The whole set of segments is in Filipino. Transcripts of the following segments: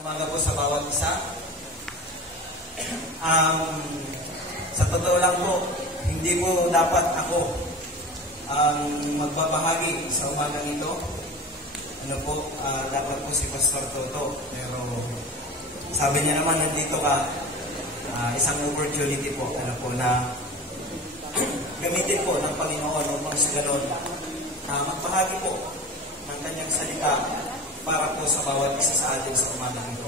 Umaga po sa bawat isa. Sa totoo lang po, hindi po dapat ako ang magbabahagi sa umagang ito. Dapat po si Pastor Toto. Pero sabi niya naman, nandito ka, isang opportunity po, na gamitin po ng Panginoon upang sa ganon, magbahagi po ng kanyang salita para po sa bawat isa sa atin sa umagang ito.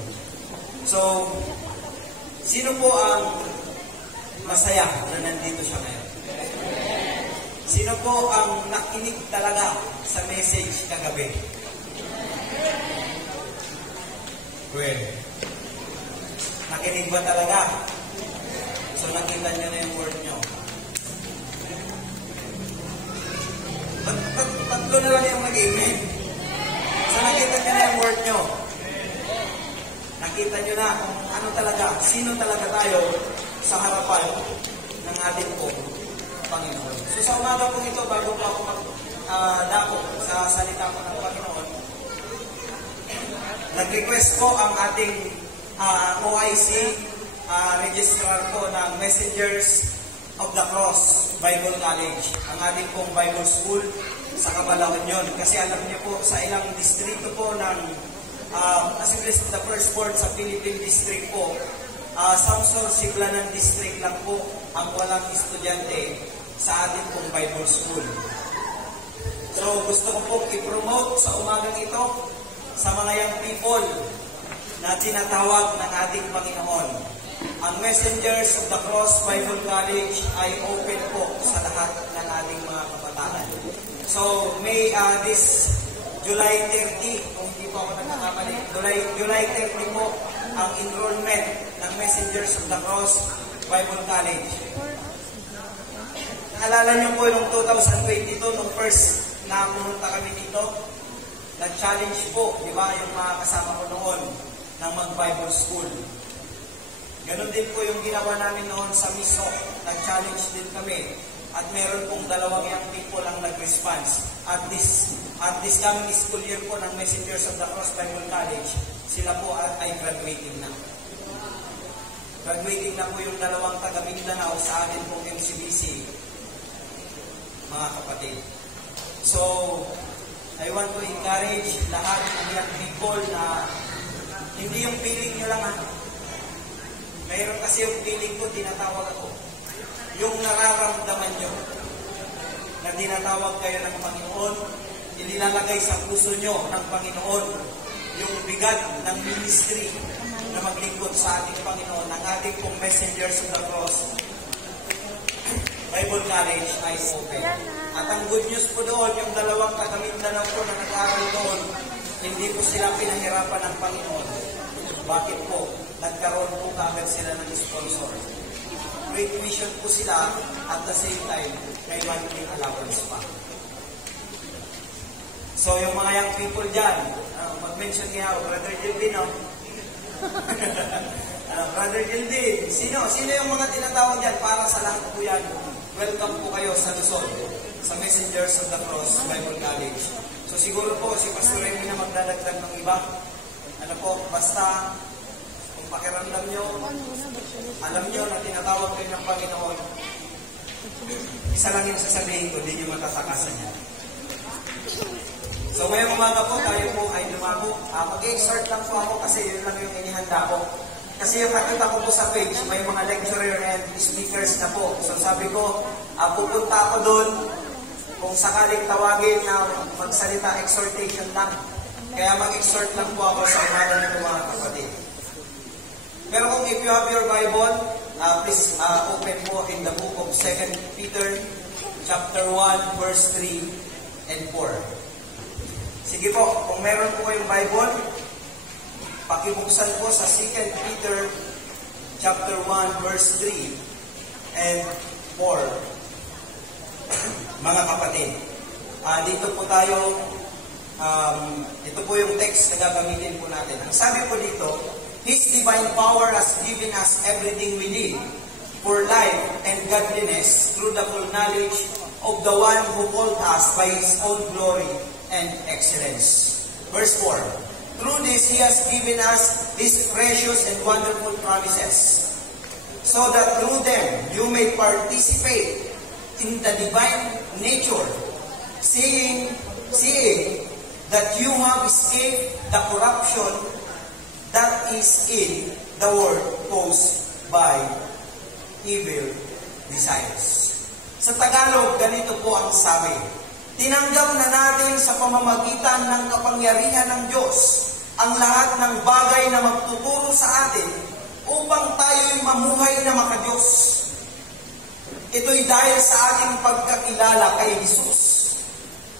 So, sino po ang masaya na nandito siya ngayon? Sino po ang nakinig talaga sa message kagabi? Well, nakinig ba talaga? So, nakita niyo na yung word niyo. Tatlo na lang yung nag-amen. So, nakita niyo na yung word niyo. Nakita niyo na kung ano talaga, sino talaga tayo sa harapan ng ating Panginoon. So, sa umaga po ito, bago po ako magdako sa salita po ng Panginoon, nag-request po ang ating OIC registrar po ng Messengers of the Cross Bible College, ang ating pong Bible School sa Cabalaon yun. Kasi alam niyo po, sa ilang distrito po ng Assemblies of the Firstborn sa Philippine District po, Samsor, Siblanan District lang po ang walang estudyante sa ating pong Bible School. So gusto ko pong i-promote sa umagang ito sa mga young people na tinatawag ng ating Panginoon. Ang Messengers of the Cross Bible College ay open po sa lahat ng ating mga kabataan. So, may this July 30, kung hindi po ako nagkakamali, July 30 po ang enrollment ng Messengers of the Cross Bible College. Naalala niyo po yung 2022, nung first na pumunta kami dito, nag-challenge po, di ba, yung mga kasama ko noon ng mag-Bible School. Ganon din po yung ginawa namin noon sa MISO. Nag-challenge din kami. At meron pong 2 young people ang nag-response. At this coming school year po ng Messengers of the Cross Bible College, sila po ay graduating na. Graduating na po yung 2 taga-Mindanao sa atin pong MCBC, mga kapatid. So, I want to encourage lahat ng young people na hindi yung feeling nyo lang mayroon kasi yung feeling ko, tinatawag ako. Yung nararamdaman nyo na tinatawag kayo ng Panginoon, inilalagay sa puso nyo ng Panginoon yung bigat ng ministry na maglingkod sa ating Panginoon, ng ating pong Messengers of the Cross Bible College ay open. At ang good news po doon, yung 2 taga-Mindanao po na nag-aaral doon, hindi po sila pinahirapan ng Panginoon. Bakit po? Nagkaroon po kagad sila ng sponsor. Great mission po sila at the same time, may monthly allowance pa. So, yung mga young people dyan, mag-mention niya ako, Brother Gildin, no? Brother Gildin, sino yung mga tinatawag dyan? Para sa lahat po yan, welcome po kayo sa Luzon, sa Messengers of the Cross Bible College. So, siguro po, si Pastor Remy na magdadagdag ng iba. Basta, kung pakiramdam nyo, alam nyo na tinatawag kayo ng Panginoon, isa lang yung sasabihin ko, hindi nyo matatakasan yan. So, ngayong umaga po, tayo po ay lumago. Mag-exhort lang po ako kasi yun lang yung inihanda ko. Kasi yung nakita ko po sa page, may mga lecturer and speakers na po. So, sabi ko, pupunta ako doon kung sakaling tawagin na magsalita, exhortation lang. Kaya mag-exhort lang po ako sa umaga nito, mga kapatid. Pero kung if you have your Bible, please open po in the book of 2 Peter chapter 1, verse 3 and 4. Sige po, kung meron po kayong Bible, pakibuksan po sa 2 Peter chapter 1, verse 3 and 4. Mga kapatid, dito po tayo, ito po yung text na gagamitin po natin. Ang sabi po dito, His divine power has given us everything we need for life and godliness through the full knowledge of the one who called us by His own glory and excellence. Verse 4, through this He has given us His precious and wonderful promises, so that through them you may participate in the divine nature, seeing that you have escaped the corruption that is in the world caused by evil desires. Sa Tagalog, ganito po ang sabi: tinanggap na natin sa pamamagitan ng kapangyarihan ng Diyos ang lahat ng bagay na magtuturo sa atin upang tayo'y mamuhay na makadiyos. Ito'y dahil sa ating pagkakilala kay Jesus,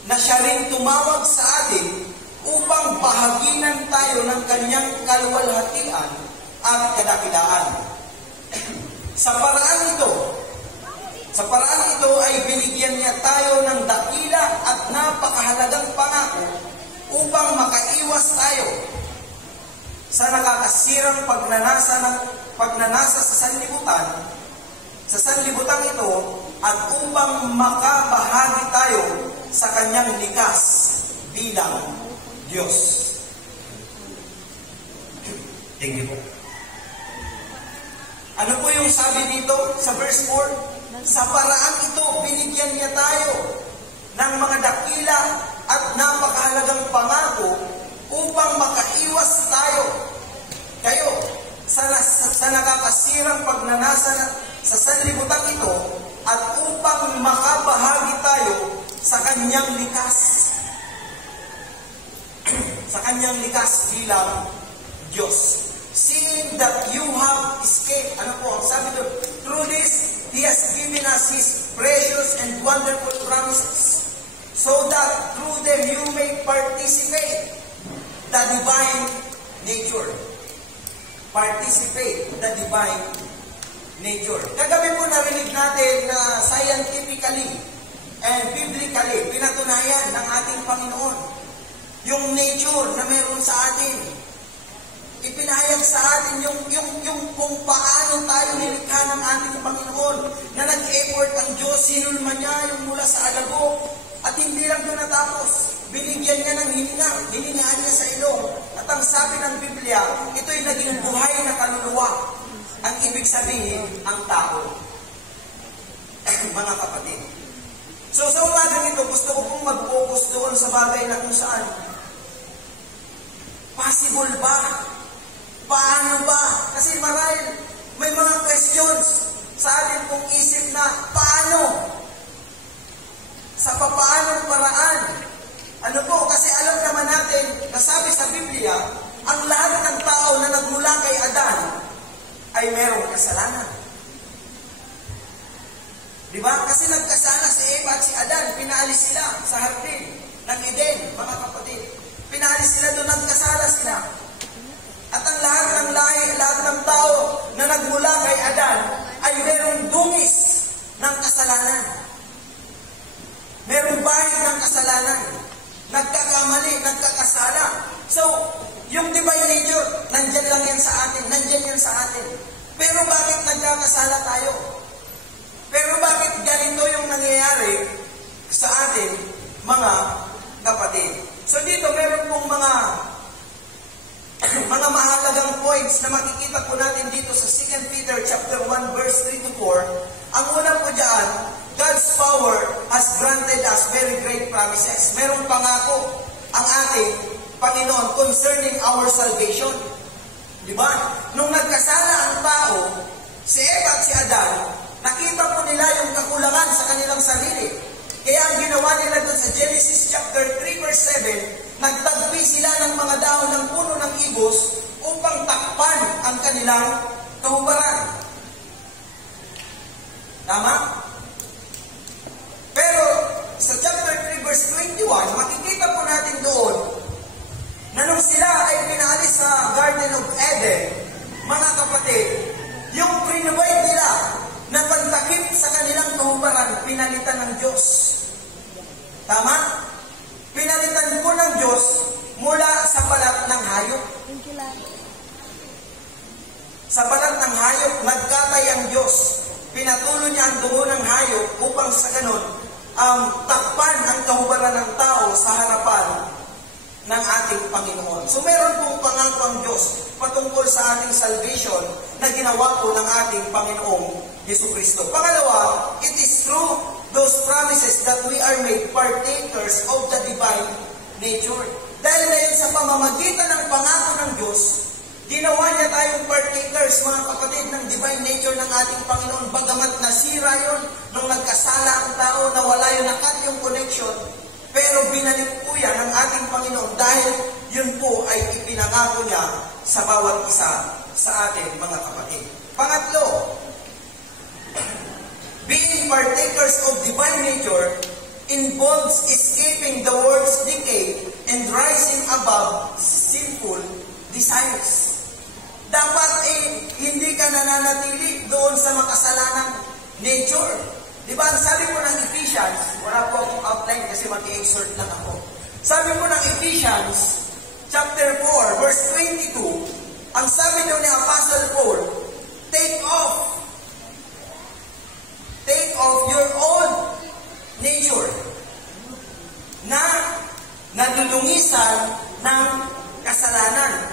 na siya rin tumawag sa atin upang bahaginan tayo ng kanyang kaluwalhatian at kadakilaan. Sa paraan ito ay binigyan niya tayo ng dakila at napakahalagang pangako upang makaiwas tayo sa nakakasirang pagnanasa sa sanlibutan ito, at upang makabahagi tayo sa kanyang likas bilang Diyos. Thank you po. Ano po yung sabi dito sa verse 4? Sa paraan ito, binigyan niya tayo ng mga dakila at napakahalagang pangako upang makaiwas kayo sa nakakasirang pagnanasa sa sanlibutan ito, at upang makabahagi tayo sa kanyang likas bilang Diyos. Seeing that you have escaped, ano po ang sabi doon? Through this, He has given us His precious and wonderful promises, so that through them you may participate the divine nature. Participate the divine nature. Kagabi po narinig natin na scientifically and biblically pinatunayan ng ating Panginoon yung nature na meron sa atin. Ipinahayag sa atin yung kung paano tayo nilikha ng ating Panginoon, na nag-effort ang Diyos, sinulma niya yung mula sa alagok, at hindi lang doon natapos. Binigyan niya ng hiningaan niya sa ilong. At ang sabi ng Biblia, ito'y naging buhay na kaluluwa. Ang ibig sabihin, ang tao. Mga kapatid. So sa umagang ito, gusto ko pong mag-focus doon sa bagay na kung saan. Possible ba? Paano ba? Kasi marahil may mga questions sa atin pong isip na paano? Sa papaanong paraan? Ano po? Kasi alam naman natin, nasabi sa Biblia, ang lahat ng tao na nagmula kay Adan ay merong kasalanan. Diba? Kasi nagkasala si Eva at si Adan, pinaalis sila sa hardin ng Eden, mga kapatid. Pinaalis sila doon, nagkasala sila. At ang lahat ng tao na nagmula kay Adan ay merong dungis ng kasalanan. Merong bahid ng kasalanan. Nagkakamali, nagkakasala. So, yung divine nature, nandyan lang yan sa atin. Nandyan yan sa atin. Pero bakit nagkakasala tayo? Pero bakit ganito yung nangyayari sa atin, mga kapatid? So dito, meron pong mga mahalagang points na makikita po natin dito sa 2 Peter chapter 1 verse 3 to 4. Ang una po dyan, God's power has granted us very great promises. Merong pangako ang ating Panginoon concerning our salvation. Diba? Nung nagkasala ang tao, si Eva at si Adan, nakita po nila yung kakulangan sa kanilang sarili. Kaya ang ginawa nila doon sa Genesis chapter 3 verse 7, nagtagpi sila ng mga dahon ng puno ng igos upang takpan ang kanilang kahubaran. Tama? Pero sa chapter 3 verse 21, makikita po natin doon na nung sila ay pinaalis sa Garden of Eden, mga kapatid, yung prinaway nila na pagtakip sa kanilang kahubaran, pinalitan ng Diyos. Tama? Pinalitan po ng Diyos mula sa balat ng hayop. Sa balat ng hayop, nagkatay ang Diyos. Pinatulo niya ang dugo ng hayop upang sa ganon, takpan ang kahubaran ng tao sa harapan ng ating Panginoon. So meron pong pangako ang Diyos patungkol sa ating salvation na ginawa po ng ating Panginoong Jesucristo. Pangalawa, it is through those promises that we are made partakers of the divine nature. Dahil ngayon sa pamamagitan ng pangako ng Diyos, ginawa niya tayong partakers, mga kapatid, ng divine nature ng ating Panginoon. Bagamat nasira yun, nung nagkasala ang tao, nawala yun, nakat yung connection, pero binalik po yan ng ating Panginoon dahil yun po ay ipinangako niya sa bawat isa sa ating mga kapatid. Pangatlo, being partakers of divine nature involves escaping the world's decay and rising above sinful desires. Dapat hindi ka nananatili doon sa makasalanang nature. Diba, ang sabi po ng Ephesians, wala po akong outline kasi mag-i-exhort lang ako. Sabi po ng Ephesians, chapter 4, verse 22, ang sabi doon ni Apostle Paul, take off your old nature na nadudungisan ng kasalanan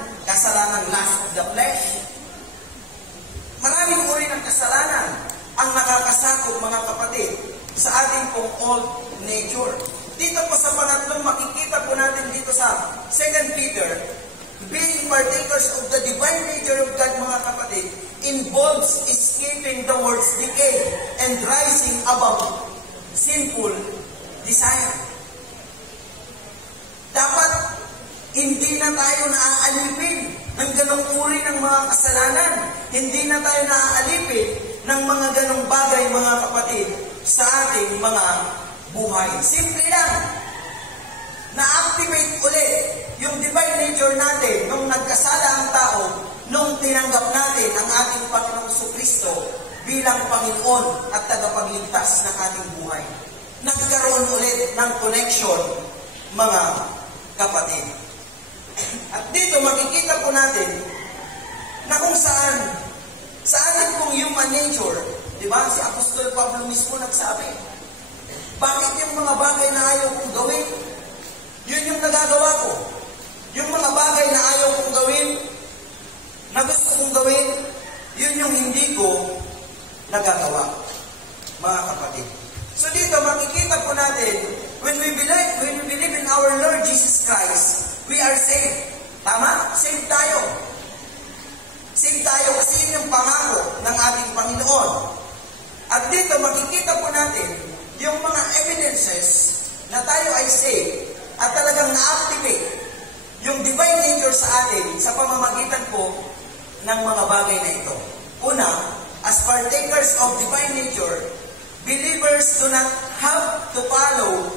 lust of the flesh. Maraming uri ng kasalanan ang nakakasakop, mga kapatid, sa ating pong old nature. Dito po sa pangatlong, makikita po natin dito sa 2 Peter, being partakers of the divine nature of God, mga kapatid, involves escaping the world's decay and rising above sinful desire. Dapat hindi na tayo naaalipin ng ganong uri ng mga kasalanan. Hindi na tayo naaalipin ng mga ganong bagay, mga kapatid, sa ating mga buhay. Simple lang, na-activate ulit yung divine nature natin nung nagkasala ang tao, nung tinanggap natin ang ating Panginoong Jesucristo bilang Panginoon at tagapagligtas ng ating buhay. Nagkaroon ulit ng connection, mga kapatid. At dito makikita po natin na kung saan sa ating pong human nature, di ba, si Apostol Pablo mismo nagsabi, bakit yung mga bagay na ayaw kong gawin, yun yung nagagawa ko. Yung mga bagay na ayaw kong gawin, na gusto kong gawin, yun yung hindi ko nagagawa, mga kapatid. So dito makikita po natin, when we believe in our Lord Jesus Christ, we are saved. Tama? Saved tayo. Saved tayo kasi yun yung pangako ng ating Panginoon. At dito makikita po natin yung mga evidences na tayo ay saved at talagang na-activate yung divine nature sa atin sa pamamagitan po ng mga bagay na ito. Una, as partakers of divine nature, believers do not have to follow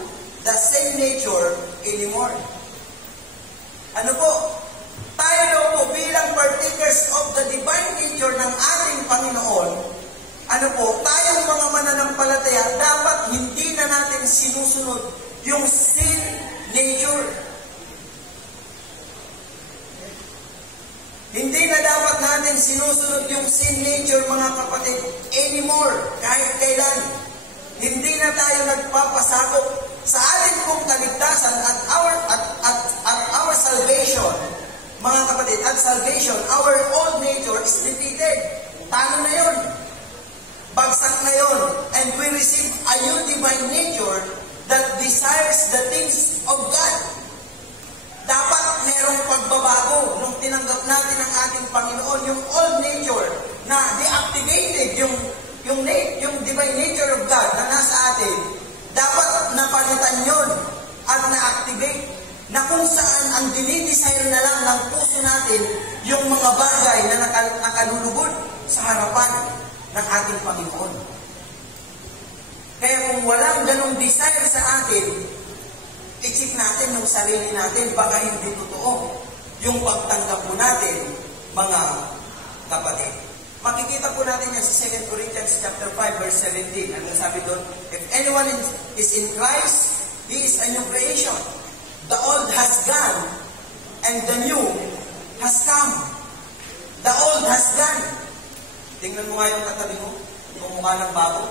the same nature anymore. Ano po? Tayo daw po bilang partakers of the divine nature ng ating Panginoon, ano po, tayong mga mananampalataya, dapat hindi na natin sinusunod yung sin nature. Hindi na dapat natin sinusunod yung sin nature, mga kapatid, anymore, kahit kailan. Hindi na tayo nagpapasakop sa ating pong kaligtasan at our salvation, mga kapatid, at salvation, our old nature is defeated. Talo na yun. Bagsak na yun. And we receive a new divine nature that desires the things of God. Dapat merong pagbabago nung tinanggap natin ang ating Panginoon, yung old nature na deactivated, yung divine nature of God na nasa atin. Dapat napalitan yun at na-activate na kung saan ang dinidesire na lang ng puso natin yung mga bagay na nakalulugod sa harapan ng ating Panginoon. Kaya kung walang ganong desire sa atin, i-check natin yung sarili natin, baka hindi totoo yung pagtanggap po natin, mga kapatid. Makikita po natin yan sa 2 Corinthians chapter 5, verse 17. Ang sabi doon, if anyone is in Christ, he is a new creation. The old has gone, and the new has come. The old has gone. Tingnan mo nga yung katabi mo, yung mukha ng bago.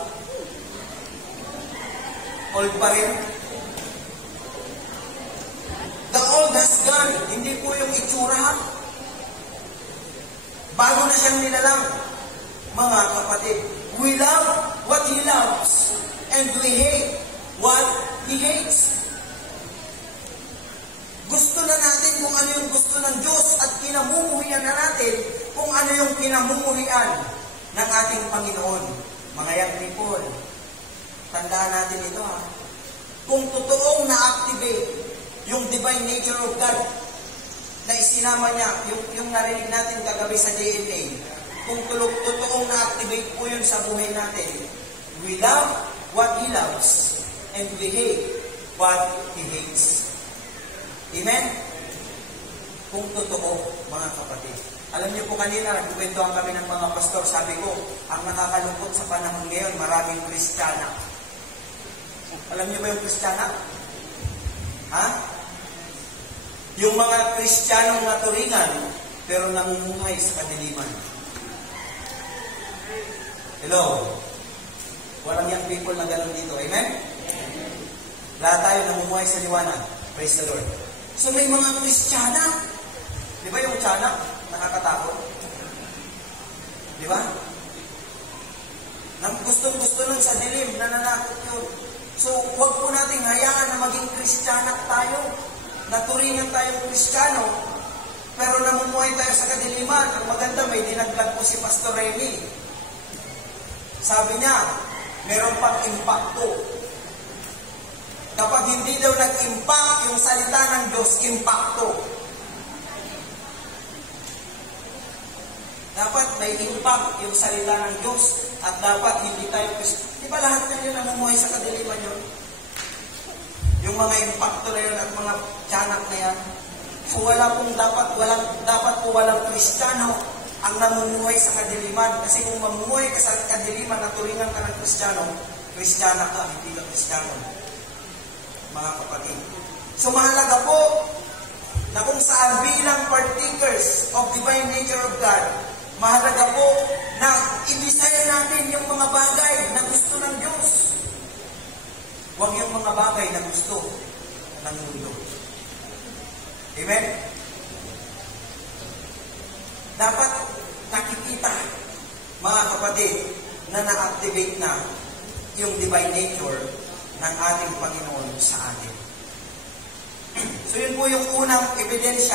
Old pa rin. The old has gone. Hindi po yung itsura. Bago na siyang nilalang. Mga kapatid, we love what He loves and we hate what He hates. Gusto na natin kung ano yung gusto ng Diyos at kinamumuhian na natin kung ano yung kinamumuhian ng ating Panginoon. Mga young people, tandaan natin ito ha. Kung totoong na-activate yung divine nature of God na isinama niya, yung narinig natin kagabi sa JNA, kung totoong na-activate po yun sa buhay natin, we love what He loves and we hate what He hates. Amen? Kung totoo, mga kapatid. Alam niyo po kanina, nagkukwentuhan kami ng mga pastor, sabi ko, ang nakakalungkot sa panahon ngayon, maraming Kristiyana. Alam niyo ba yung Kristiyana? Ha? Yung mga Kristiyanong naturingan, pero namumuhay sa kadiliman. Hello? Walang young people na gano'n dito. Amen? Lahat tayo namumuhay sa liwanag. Praise the Lord. So may mga Kristiyana. Di ba yung tiyana? Nakakatakot. Di ba? Gustong-gusto nun sa dilim, nananakot yun. So huwag po nating hayaan na maging Kristiyana tayo. Naturingan tayong Kristiyano, pero namumuhay tayo sa kadiliman. Ang maganda, may dinagdag po si Pastor Remy. Sabi niya, meron pang impacto. Kapag hindi daw nag-impact yung salita ng Diyos, impacto. Dapat may impact yung salita ng Diyos at dapat hindi tayo... Di ba lahat ng yun namumuhay sa kadiliman yun? Yung mga impacto na yun at mga tiyanak na yan. So dapat po walang Kristiyano ang namumuhay sa kadiliman. Kasi kung mamumuhay ka sa kadiliman at turingan ka ng Kristiyano, Kristiyana ka, hindi ka Kristiyano. Mga kapatid. So mahalaga po na kung saan bilang partakers of divine nature of God, mahalaga po na ibisaya natin yung mga bagay na gusto ng Diyos. Huwag yung mga bagay na gusto ng mundo. Amen? Dapat nakikita, mga kapatid, na na-activate na yung divine nature ng ating Panginoon sa atin. So yun po yung unang evidence,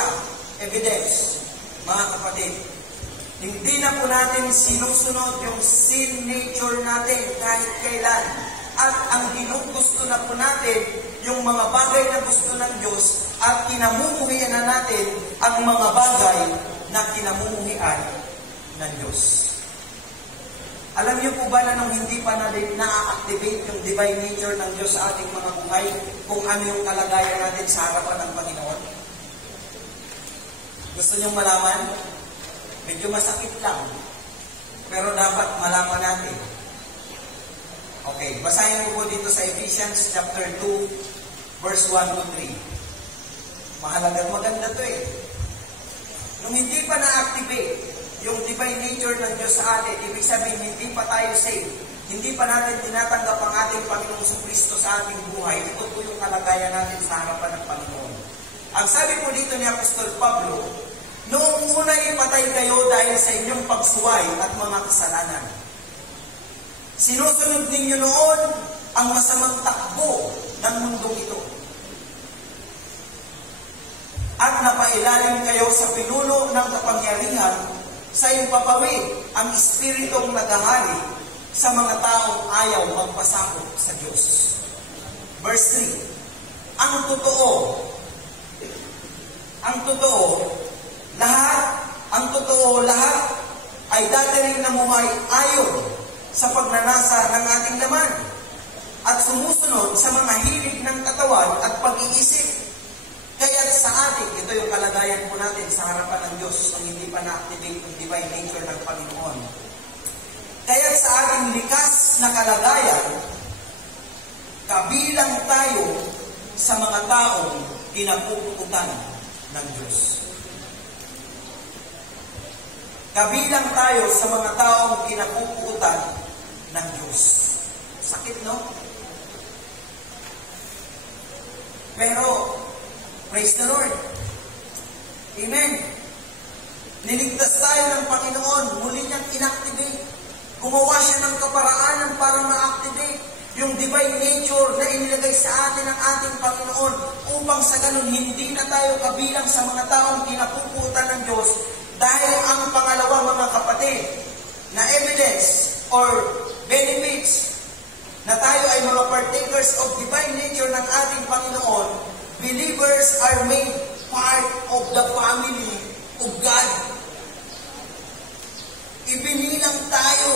mga kapatid. Hindi na po natin sinusunod yung sin nature natin kahit kailan. At ang ginugusto na po natin yung mga bagay na gusto ng Diyos at kinamumuhian na natin ang mga bagay na kinamumuhian ng Diyos. Alam niyo po ba na nung hindi pa na-activate yung divine nature ng Diyos sa ating mga buhay, kung ano yung kalagayan natin sa harapan ng Panginoon? Gusto niyong malaman? Medyo masakit lang. Pero dapat malaman natin. Okay, basahin ko po dito sa Ephesians chapter 2, verse 1 to 3. Mahalagang maganda to eh. Nung hindi pa na-activate yung divine nature ng Diyos sa atin, ibig sabihin, hindi pa tayo saved. Hindi pa natin tinatanggap ang ating Panginoong Kristo sa ating buhay. Ito po yung kalagayan natin sa harapan ng Panginoon. Ang sabi po dito ni Apostol Pablo, noong una ipatay kayo dahil sa inyong pagsuway at mga kasalanan. Sinusunod ninyo noon ang masamang takbo ng mundong ito. At napailalim kayo sa pinuno ng kapangyarihan sa impapawid ang espiritong nagahari sa mga taong ayaw magpasakop sa Diyos. Verse 3. Ang totoo, lahat ay dati rin namuhay ayon sa pagnanasa ng ating laman at sumusunod sa mga hilig ng katawan at pag-iisip. Kaya sa atin, ito yung kalagayan po natin sa harapan ng Diyos kung hindi pa na-activate yung divine nature ng Panginoon. Kaya sa ating likas na kalagayan, kabilang tayo sa mga taong kinapuputan ng Diyos. Kabilang tayo sa mga taong kinapuputan ng Diyos. Sakit, no? Pero, Praise the Lord. Amen. Niligtas tayo ng Panginoon. Muli niyang inactivate. Gumawa siya ng kaparaanan para ma-activate yung divine nature na inilagay sa atin ng ating Panginoon upang sa ganun hindi na tayo kabilang sa mga taong kinapuputan ng Diyos dahil ang pangalawa mga kapatid na evidence or benefits na tayo ay mga partakers of divine nature ng ating Panginoon, believers are made part of the family of God. Ibinilang tayo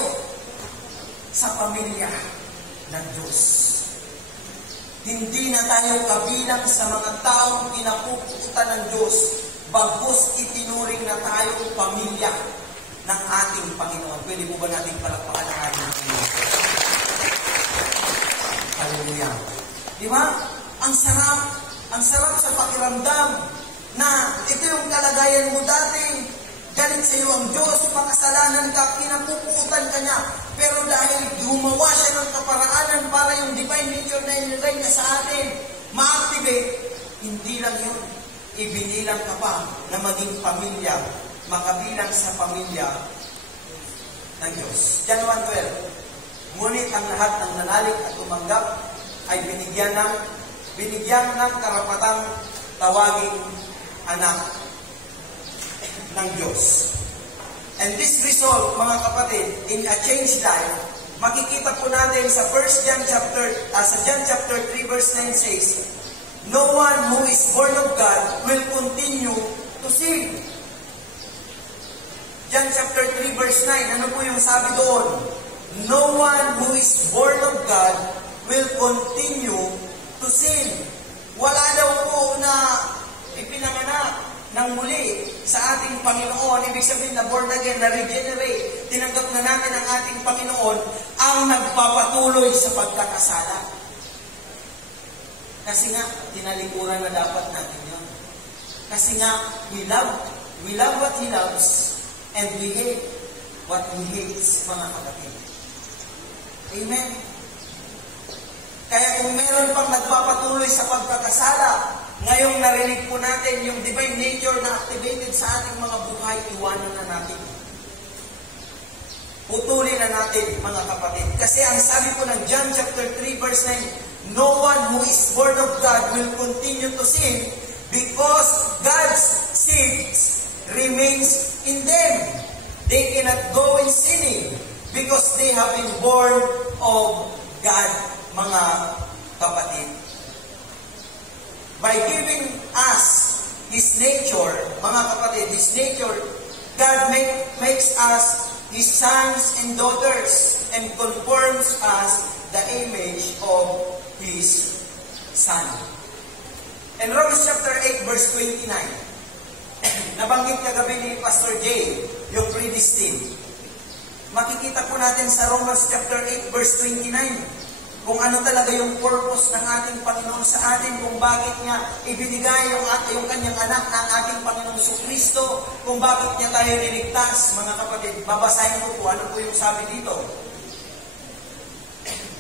sa pamilya ng Diyos. Hindi na tayo kabilang sa mga taong kinapuputan ng Diyos, bagkus itinuring na tayo pamilya ng ating Panginoon. Pwede po ba natin palakpakan ang ating Panginoon? Hallelujah. Di ba? Ang sarap sa pakiramdam na ito yung kalagayan mo dati. Galing sa iyo ang Diyos, makasalanan ka, kinapuputan ka niya. Pero dahil gumawa siya ng kaparaanan para yung divine nature na inilagay niya sa atin, ma-activate, hindi lang yun. Ibinilang ka pa na maging pamilya, makabilang sa pamilya ng Diyos. John 1:12. Ngunit ang lahat ng nanalig at tumanggap ay binigyan ng karapatang tawaging anak ng Diyos. And this result, mga kapatid, in a changed life, makikita po natin sa John chapter 3 verse 9 says, no one who is born of God will continue to sin. John chapter 3 verse 9, ano po yung sabi doon? No one who is born of God will continue to sin. Wala daw po na ipinanganak ng muli sa ating Panginoon. Ibig sabihin na born again, na regenerate, tinanggap na natin ang ating Panginoon ang nagpapatuloy sa pagkakasala. Kasi nga, tinalikuran na dapat natin yun. Kasi nga, we love what He loves and we hate what He hates, mga kapatid. Amen. Kaya kung meron pang nagpapatuloy sa pagkakasala, ngayong narinig po natin yung divine nature na activated sa ating mga buhay, iwanan na natin. Putulin na natin, mga kapatid. Kasi ang sabi po ng John chapter 3 verse 9, no one who is born of God will continue to sin because God's seed remains in them. They cannot go in sinning because they have been born of God, mga kapatid. By giving us His nature, mga kapatid, His nature, God makes us His sons and daughters and conforms us the image of His Son. In Romans chapter 8 verse 29, nabanggit kagabi ni Pastor Jay, yung predestined. Makikita po natin sa Romans chapter 8 verse 29, kung ano talaga yung purpose ng ating Panginoon sa atin, kung bakit niya ibinigay yung kanyang anak na ang ating Panginoong Kristo, kung bakit niya tayo niligtas, mga kapatid. Babasahin ko po ano po yung sabi dito.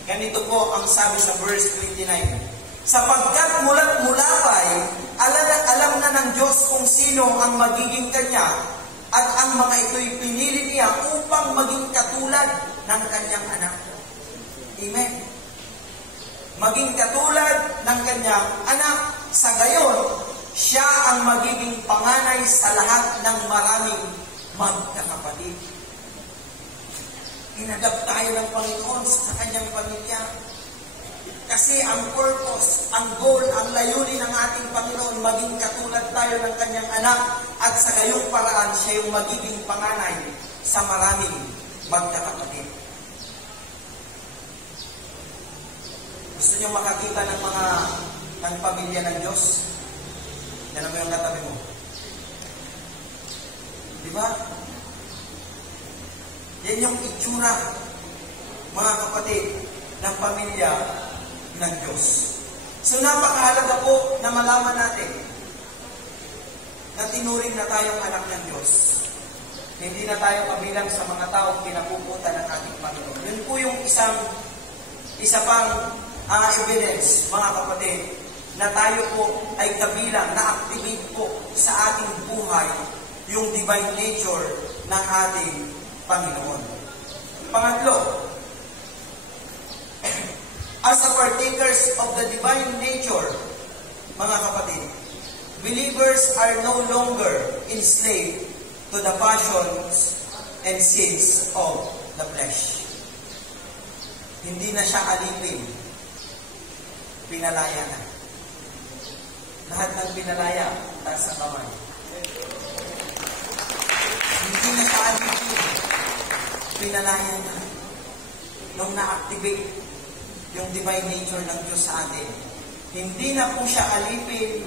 Ganito po ang sabi sa verse 29. Sapagkat mula pa'y alam na ng Diyos kung sino ang magiging kanya at ang mga ito'y pinili niya upang maging katulad ng kanyang anak. Amen. Maging katulad ng kanyang anak. Sa gayon, siya ang magiging panganay sa lahat ng maraming magkakapatid. Inagap tayo ng Panginoon sa kanyang pamilya. Kasi ang purpose, ang goal, ang layunin ng ating Panginoon, maging katulad tayo ng kanyang anak at sa gayong paraan, siya yung magiging panganay sa maraming magkakapatid. Gusto niyo makakita ng pamilya ng Diyos? Yan ang yung katabi mo. Di ba? Yan yung itsura, mga kapatid, ng pamilya ng Diyos. So napakahalaga po na malaman natin na tinuring na tayong anak ng Diyos. Hindi na tayo kabilang sa mga taong pinapuputan ng ating Panginoon. Yun po yung isa pang evidence, mga kapatid, na tayo po ay kabilang, na-activate po sa ating buhay yung divine nature ng ating Panginoon. Pangatlo, as a partakers of the divine nature, mga kapatid, believers are no longer enslaved to the passions and sins of the flesh. Hindi na siya alipin. Pinalaya na. Lahat ng pinalaya, taas ang kamay. Hindi na siya alipin. Pinalaya na. Nung na-activate yung divine nature ng Diyos sa atin, hindi na po siya alipin,